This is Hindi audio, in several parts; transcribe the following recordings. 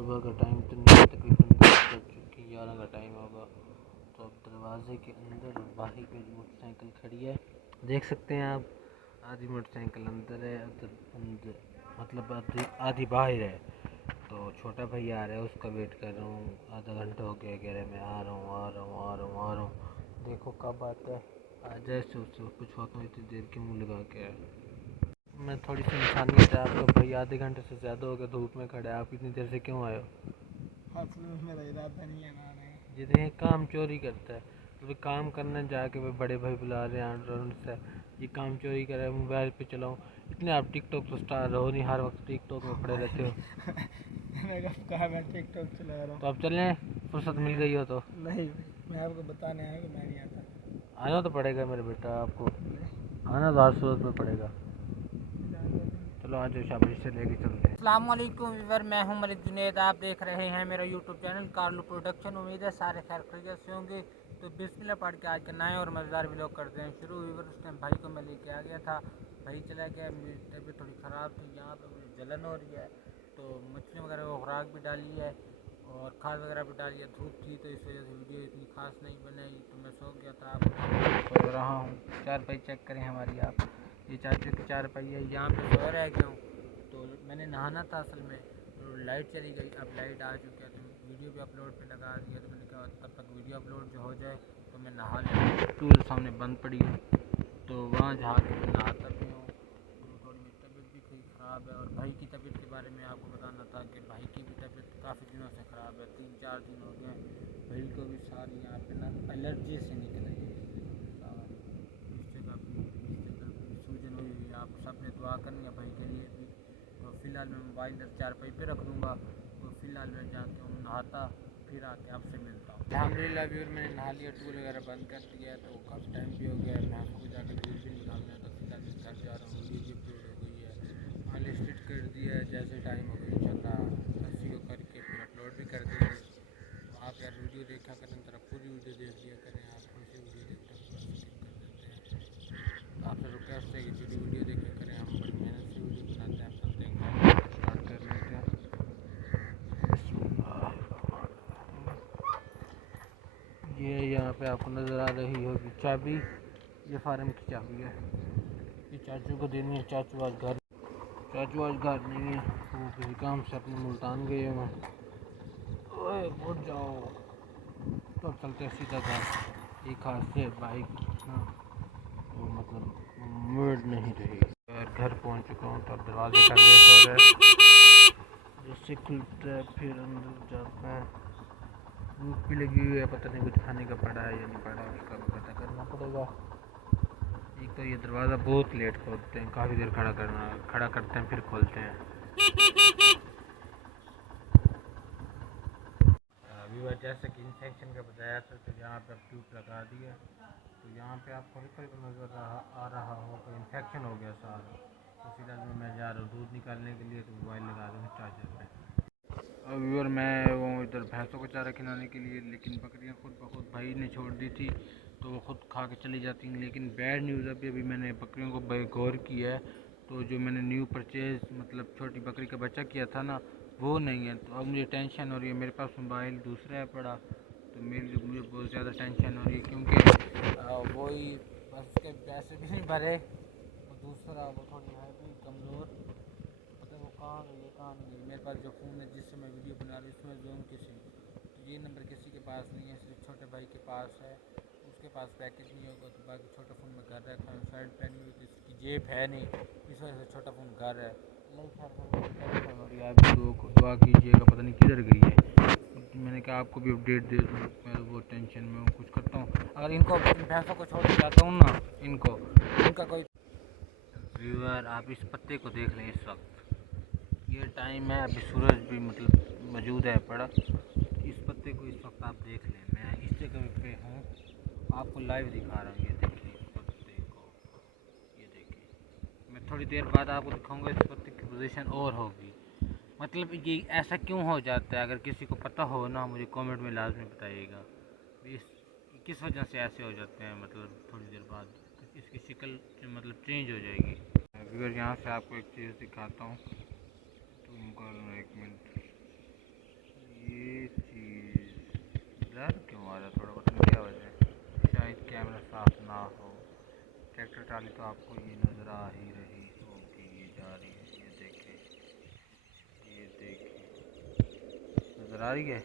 सुबह का टाइम तो नहीं है, तकरीबन 10 बज चुकी, 11 का टाइम होगा। तो अब दरवाजे के अंदर बाहर पे मोटरसाइकिल खड़ी है, देख सकते हैं आप। आधी मोटरसाइकिल अंदर है, अंदर मतलब आधी बाहर है। तो छोटा भैया आ रहा है, उसका वेट कर रहा हूँ। आधा घंटा हो गया, कह रहे मैं आ रहा हूँ आ रहा हूँ आ रहा हूँ आ रहा हूँ। देखो कब आता है, आ जाए। सोच कुछ होता हूँ, इतनी देर क्यों मुँह लगा के आया। मैं थोड़ी सी इंसानियत है आपका भाई, आधे घंटे से ज़्यादा हो गया धूप में खड़े, आप इतनी देर से क्यों आए हो? असल में मेरा इरादा नहीं है ना आने का। जितने काम चोरी करता है, तो काम करने जाके वे बड़े भाई बुला रहे हैं उनसे, ये काम चोरी कर रहा है, मोबाइल पे चलाऊँ। इतने आप टिकटॉक तो स्टार रहो नहीं, हर वक्त टिकटॉक में पड़े रहते हो। मैंने कब कहा मैं टिकटॉक चला रहा तो हूँ? अब चलें, फुर्सत मिल गई हो तो। नहीं भाई, मैं आपको बताने आया कि मैं नहीं आता। आना तो पड़ेगा मेरे बेटा, आपको नहीं, आना तो हर सूरत में पड़ेगा। इजाज़त नहीं। चलो आज शाबाश से लेके चलते हैं। अस्सलामुअलैकुम व्यूअर, मैं हूं मलिक जुनैद। आप देख रहे हैं मेरा यूट्यूब चैनल कार्लो प्रोडक्शन। उम्मीद है सारे खैर खैरियत से होंगे। तो बिस्मिल्लाह पढ़ के आज के नए और मज़ेदार व्लॉग करते हैं शुरू। व्यूअर उस टाइम भाई को मैं लेके आ गया था, भाई चला गया, मेरी तबीयत थोड़ी ख़राब थी, यहाँ पर मुझे जलन हो रही है। तो मछली वगैरह को खुराक भी डाली है और खाद वगैरह भी डाली है। धूप थी तो इस वजह से वीडियो इतनी खास नहीं बनाई, तो मैं सो गया था। आप सो रहा हूँ। चारपाई चेक करें हमारी आप, ये चाचू की चारपाई है, यहाँ पे सो रह गया हूँ। तो मैंने नहाना था असल में, तो लाइट चली गई। अब लाइट आ चुकी है तो वीडियो भी अपलोड पे लगा दिया। तो मैंने कहा तब तक वीडियो अपलोड जो हो जाए तो मैं नहा लूँ। टूल सामने बंद पड़ी है, तो वहाँ जा के मैं नहाता भी हूँ। तो थोड़ी मेरी तबीयत भी थोड़ी ख़राब है। और भाई की तबीयत के बारे में आपको बताना था कि भाई की भी तबीयत काफ़ी दिनों से ख़राब है, 3-4 दिन हो गए। भाई को भी सारी यहाँ पे ना एलर्जी से निकल रही है, इस जगह भी सूजन हुई हुई है। आप सब ने दुआ करनी है भाई के लिए भी। तो फ़िलहाल मैं मोबाइल चारपाई पे रख दूँगा। तो फ़िलहाल मैं जाके हूँ नहाता, फिर आके आपसे मिलता हूँ। अल्हम्दुलिल्लाह व्यूअर, मैंने नहा लिया, टूल वगैरह बंद कर दिया है। तो काफ़ी टाइम भी हो गया है, मैं आपको जाके टूल भी निकालना है। तो फिलहाल मैं घर जा रहा हूँ, वीडियो भी अपलोड हो गई है, अनलिस्टेड कर दिया है। जैसे टाइम हो गया इंशाल्लाह उसी को करके फिर अपलोड भी कर देंगे। तो आप यार वीडियो देखा करें, तरह पूरी वीडियो देख लिया करें। आप थोड़ी सी वीडियो देखते हैं पूरा स्किप कर देते हैं। आपसे रिक्वेस्ट है कि पूरी वीडियो देखा करें, हम बड़ी मेहनत से वीडियो बनाते हैं। आप चलते हैं स्टार्ट कर लेते हैं। ये यहाँ पे आपको नज़र आ रही होगी चाबी, ये फार्म की चाबी है, ये चाचू को देनी है। चाचू आज घर नहीं है, वो किसी काम से अपने मुल्तान गए हुए हैं। ओए उठ जाओ, तो चलते हैं सीधा घर। एक हाथ से बाइक ना, तो मतलब मुड़ नहीं रही। यार घर पहुँच चुका हूँ, तो अब दरवाजे का वेट हो रहा है, जैसे खुलता है फिर अंदर जाता है। भूख भी लगी हुई है, पता नहीं कुछ खाने का पड़ा है या नहीं पड़ा, उसका भी पता करना पड़ेगा। एक तो ये दरवाज़ा बहुत लेट खोलते हैं, काफ़ी देर खड़ा करते हैं फिर खोलते हैं। अभी वह जैसे कि इन्फेक्शन का बताया था, तो यहाँ पे अब ट्यूब लगा दी है। तो यहाँ पे आपको हल्का हल्का नज़र आ रहा हो तो इन्फेक्शन हो गया सारा। तो फिलहाल मैं जा रहा हूँ दूध निकालने के लिए, तो मोबाइल लगा दूँ चार्जर पे। व्यूअर मैं वो इधर भैंसों को चारा खिलाने के लिए, लेकिन बकरियां खुद ब खुद भाई ने छोड़ दी थी, तो वो खुद खा के चली जाती हैं। लेकिन बैड न्यूज़ अभी मैंने बकरियों को गौर किया है, तो जो मैंने न्यू परचेज़ मतलब छोटी बकरी का बच्चा किया था ना, वो नहीं है। तो अब मुझे टेंशन हो रही है, मेरे पास मोबाइल दूसरा है पड़ा, तो मुझे बहुत ज़्यादा टेंशन हो रही है, क्योंकि वही बस उसके पैसे भी नहीं भरे। और दूसरा वो थोड़ी है भी कमज़ोर, पता है वो कहाँ गई। मेरे पास जो फ़ोन है जिससे मैं वीडियो बना रही हूँ, इसमें जूम की सिम, तो ये नंबर किसी के पास नहीं है, सिर्फ छोटे भाई के पास है। उसके पास पैकेज नहीं होगा, तो बाकी छोटा फ़ोन में घर रखा है। साइड प्लान में तो इसकी जेब है नहीं, इस वजह से छोटा फ़ोन घर है। आप दुआ कीजिएगा, पता नहीं किधर गई है। मैंने कहा आपको भी अपडेट दे दूँ, मैं वो टेंशन में हूँ, कुछ करता हूँ। अगर इनको भैंसों को छोड़ जाता हूँ ना, इनका कोई व्यूअर, आप इस पत्ते को देख लें। इस वक्त ये टाइम है, अभी सूरज भी मतलब मौजूद है पड़ा। इस पत्ते को इस वक्त आप देख लें, मैं इस जगह पे हूँ, आपको लाइव दिखा रहा हूँ। ये देखिए इस पत्ते को, ये देखिए। मैं थोड़ी देर बाद आपको दिखाऊंगा, इस पत्ते की पोजीशन और होगी। मतलब ये ऐसा क्यों हो जाता है, अगर किसी को पता हो ना, मुझे कमेंट में लाजमी बताइएगा इस किस वजह से ऐसे हो जाते हैं। मतलब थोड़ी देर बाद इसकी शक्ल मतलब चेंज हो जाएगी। अगर यहाँ से आपको एक चीज़ दिखाता हूँ, तो एक मिनट, आ रहा है थोड़ा, पता नहीं क्या वजह है, शायद कैमरा साफ ना हो। ट्रैक्टर ट्राली तो आपको ये नज़र आ ही रही होगी, ये जा रही है, ये देखिए नज़र आ रही है।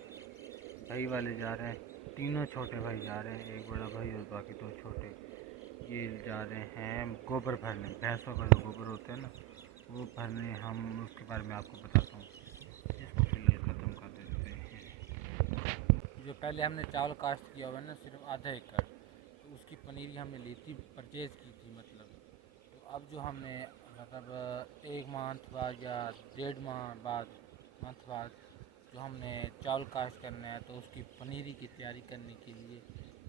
भाई वाले जा रहे हैं, तीनों छोटे भाई जा रहे हैं, एक बड़ा भाई और बाकी दो छोटे। ये जा रहे हैं गोबर भरने, भैंसों का जो गोबर होता है ना वो भरने। हम उसके बारे में आपको बताता हूँ, इसको फिलहाल ख़त्म कर देते हैं। जो पहले हमने चावल काश्त किया हुआ है ना सिर्फ आधा एकड़, तो उसकी पनीरी हमने ली थी, परचेज़ की थी मतलब। तो अब जो हमने मतलब 1 मंथ बाद या 1.5 मंथ बाद जो हमने चावल काश्त करना है, तो उसकी पनीरी की तैयारी करने के लिए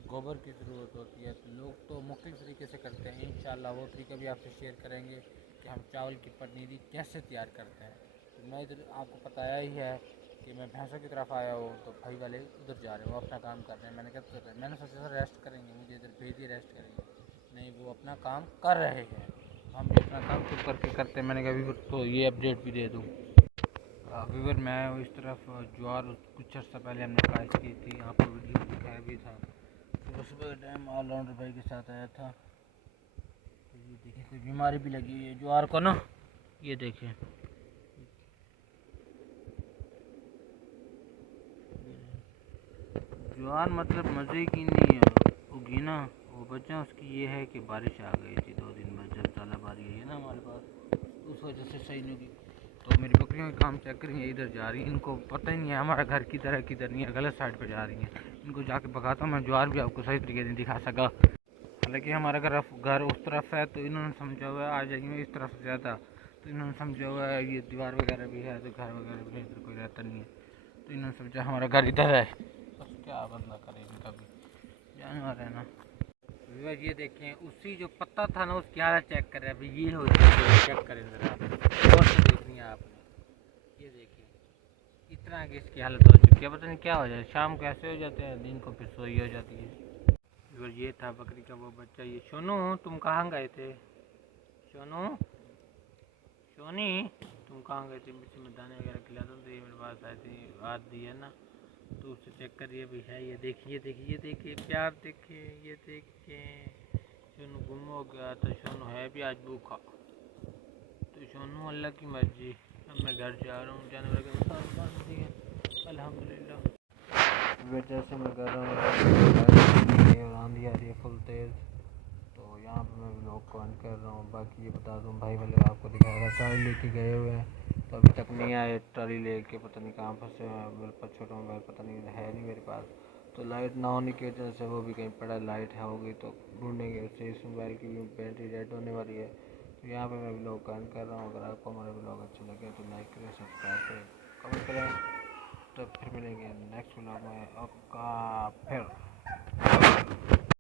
गोबर की ज़रूरत होती है। तो लोग तो मुख्तलिफ़ तरीके से करते हैं, इंशाल्लाह वो तरीका भी आपसे शेयर करेंगे कि हम चावल की पनीरी कैसे तैयार करते हैं। तो मैं इधर आपको बताया ही है कि मैं भैंसों की तरफ आया हूँ, तो भाई वाले उधर जा रहे हैं, वो अपना काम कर रहे हैं। मैंने कहा कर रहे हैं, मैंने सोचा था रेस्ट करेंगे, मुझे इधर भेज दिए रेस्ट करेंगे, नहीं वो अपना काम कर रहे हैं। हम भी अपना काम खुद करके करते हैं। मैंने कहा तो ये अपडेट भी दे दूँ। व्यूवर मैं इस तरफ ज्वार कुछ अर्सा पहले हमने काश्त की थी, यहाँ पर वीडियो दिखाया भी था। सुबह सुबह टाइम ऑलराउंडर भाई के साथ आया था, तो ये देखिए कोई बीमारी भी लगी हुई है ज्वार को ना, ये देखें ज्वार मतलब मज़े की नहीं है होगी ना। वो वजह उसकी ये है कि बारिश आ गई थी 2 दिन में, जब ज़्यादा बारिश है ना हमारे पास, तो उस वजह से सही नहीं होगी। तो मेरी बकरियों का काम चेक करेंगे, इधर जा रही है, इनको पता ही नहीं है हमारा घर किधर है किधर नहीं है, गलत साइड पे जा रही हैं। इनको जाके भगाता हूँ मैं, ज्वार भी आपको सही तरीके से दिखा सका। हालांकि हमारा घर उस तरफ है, तो इन्होंने समझा हुआ है आ जाएंगे इस तरफ ज़्यादा, तो इन्होंने समझा हुआ है ये दीवार वगैरह भी है, तो घर वगैरह भी इधर कोई रहता नहीं है, तो इन्होंने समझा हमारा घर इधर है। बस क्या बंदा करे, इनका भी जानवर है ना। व्यूअर ये देखें, उसी जो पत्ता था ना उसकी हालत चेक कर रहे हैं, अभी ये हो चेक करें ज़रा, और से देखनी है आपने। ये देखिए इतना आगे इसकी हालत हो चुकी है, पता नहीं क्या हो जाए, शाम को ऐसे हो जाते हैं, दिन को फिर सोई हो जाती है। और ये था बकरी का वो बच्चा। ये सोनू तुम कहाँ गए थे? सोनू सोनी तुम कहाँ गए थे? मिट्टी में दाने वगैरह खिलाता हूँ, तो ये मेरे पास आए थे, हाथ दिया ना, तो उससे चेक करिए भी है। ये देखिए देखिए ये देखिए प्यार देखिए, ये देखिए सोनू गुम हो गया, तो सोनू है भी आज भूखा। तो सोनू अल्लाह की मर्जी, अब मैं घर जा रहा हूँ, जानवर के साथ बांध दिए अल्हम्दुलिल्लाह। जैसे मैं कर रहा हूँ और आंधी आ रही है फुल तेज़, तो यहाँ पर मैं व्लॉग को ऑन कर रहा हूँ। बाकी ये बता दूँ भाई वाले आपको दिखाएगा, ट्राली लेके गए हुए हैं, तो अभी तक नहीं आए। ट्राली लेके पता नहीं कहाँ फंसे हुए हैं, मेरे पास छोटा मोबाइल पता नहीं है नहीं मेरे पास, तो लाइट ना होने की वजह से वो भी कहीं पड़ा, लाइट है हो गई तो ढूंढेंगे उससे। इस मोबाइल की भी बैटरी डेड होने वाली है। तो यहाँ पर मैं व्लॉग को ऑन कर रहा हूँ। अगर आपको हमारा व्लॉग अच्छा लगे तो लाइक करें, सब्सक्राइब करें, कमेंट करें। तो फिर मिलेंगे नेक्स्ट व्लॉग में। ओका फिर।